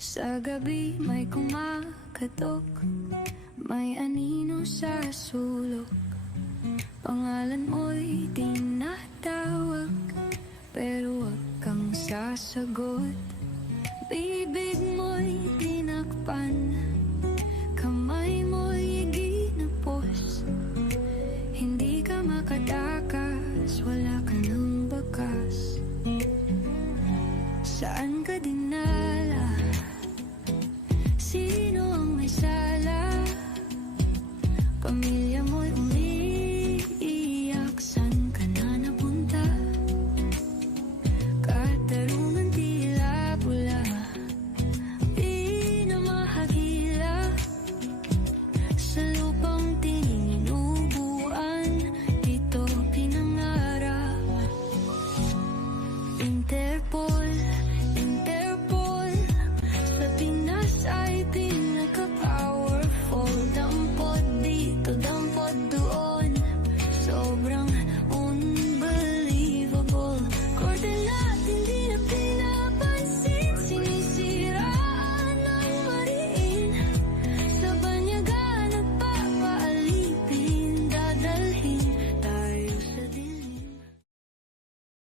Sa gabi may kumakatok, may anino sa sulok. Pangalan mo'y tinatawag, pero wag kang sasagot. Baby,